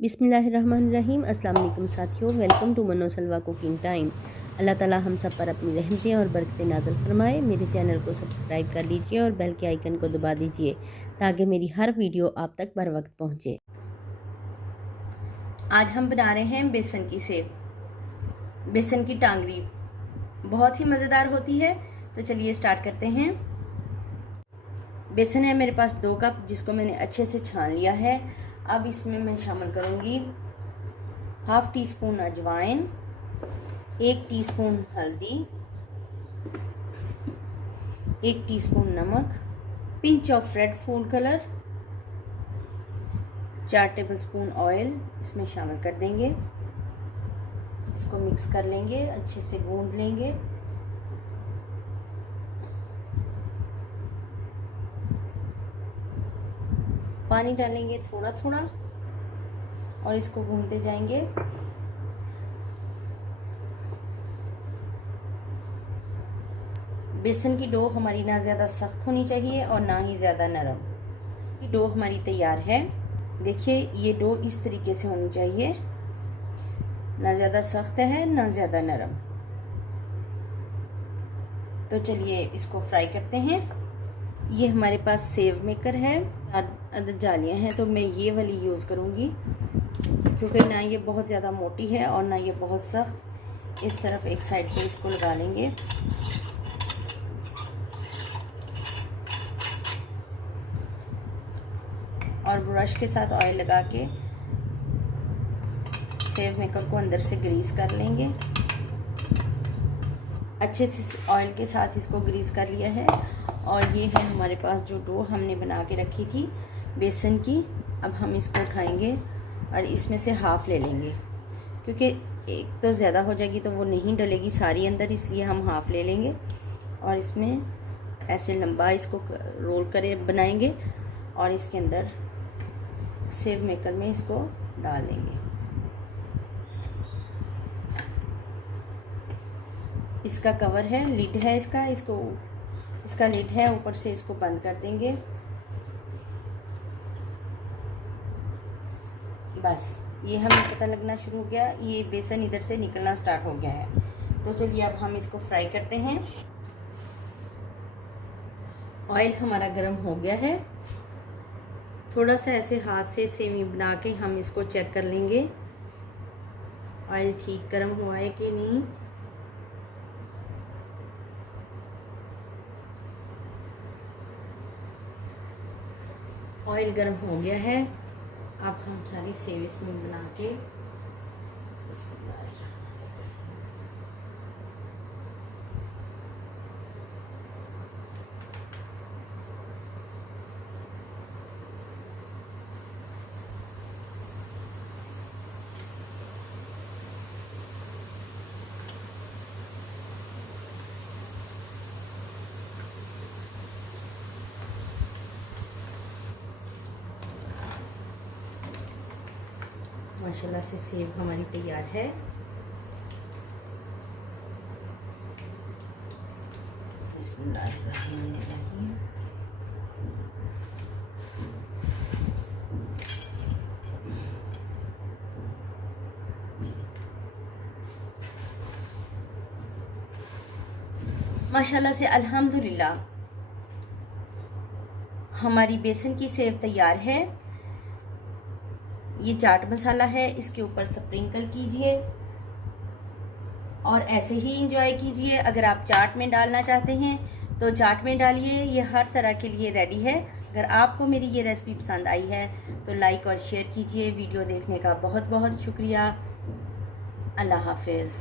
बिस्मिल्लाहिर्रहमानिर्रहीम। अस्सलाम वालेकुम साथियों, वेलकम टू मनो सलवा कुकिंग टाइम। अल्लाह ताला हम सब पर अपनी रहमतें और बरकतें नाज़िल फरमाए। मेरे चैनल को सब्सक्राइब कर लीजिए और बेल के आइकन को दबा दीजिए ताकि मेरी हर वीडियो आप तक बर वक्त पहुँचे। आज हम बना रहे हैं बेसन की सेव, बेसन की टांगरी। बहुत ही मज़ेदार होती है। तो चलिए स्टार्ट करते हैं। बेसन है मेरे पास 2 कप, जिसको मैंने अच्छे से छान लिया है। अब इसमें मैं शामिल करूँगी हाफ़ टी स्पून अजवाइन, 1 टीस्पून हल्दी, 1 टीस्पून नमक, pinch of red food colour, 4 tablespoon oil इसमें शामिल कर देंगे। इसको मिक्स कर लेंगे, अच्छे से गूंद लेंगे। पानी डालेंगे थोड़ा थोड़ा और इसको गूंदते जाएंगे। बेसन की डो हमारी ना ज़्यादा सख्त होनी चाहिए और ना ही ज़्यादा नरम। ये डो हमारी तैयार है। देखिए, ये डो इस तरीके से होनी चाहिए, ना ज़्यादा सख्त है ना ज़्यादा नरम। तो चलिए इसको फ्राई करते हैं। ये हमारे पास सेव मेकर है, 4 अदद जालियाँ हैं, तो मैं ये वाली यूज़ करूँगी क्योंकि ना ये बहुत ज़्यादा मोटी है और ना ये बहुत सख्त। इस तरफ एक साइड पे इसको लगा लेंगे। और ब्रश के साथ ऑयल लगा के सेव मेकर को अंदर से ग्रीस कर लेंगे। अच्छे से ऑयल के साथ इसको ग्रीस कर लिया है। और ये है हमारे पास जो डो हमने बना के रखी थी बेसन की। अब हम इसको उठाएंगे और इसमें से हाफ़ ले लेंगे, क्योंकि एक तो ज़्यादा हो जाएगी तो वो नहीं डलेगी सारी अंदर, इसलिए हम हाफ़ ले लेंगे। और इसमें ऐसे लंबा इसको रोल करे बनाएंगे और इसके अंदर सेव मेकर में इसको डाल देंगे। इसका कवर है, लिड है इसका लिड है, ऊपर से इसको बंद कर देंगे। बस ये हमें पता लगना शुरू हो गया, ये बेसन इधर से निकलना स्टार्ट हो गया है। तो चलिए अब हम इसको फ्राई करते हैं। ऑयल हमारा गर्म हो गया है। थोड़ा सा ऐसे हाथ से सेमी बना के हम इसको चेक कर लेंगे ऑयल ठीक गर्म हुआ है कि नहीं। ऑयल गर्म हो गया है। अब हम सारी सेव इसमें बना के माशाल्लाह से सेव हमारी तैयार है। बिस्मिल्लाहिर्रहमानिर्रहीम। माशाल्लाह से अल्हम्दुलिल्लाह हमारी बेसन की सेव तैयार है। ये चाट मसाला है, इसके ऊपर स्प्रिंकल कीजिए और ऐसे ही इंजॉय कीजिए। अगर आप चाट में डालना चाहते हैं तो चाट में डालिए, ये हर तरह के लिए रेडी है। अगर आपको मेरी ये रेसिपी पसंद आई है तो लाइक और शेयर कीजिए। वीडियो देखने का बहुत बहुत शुक्रिया। अल्लाह हाफिज़।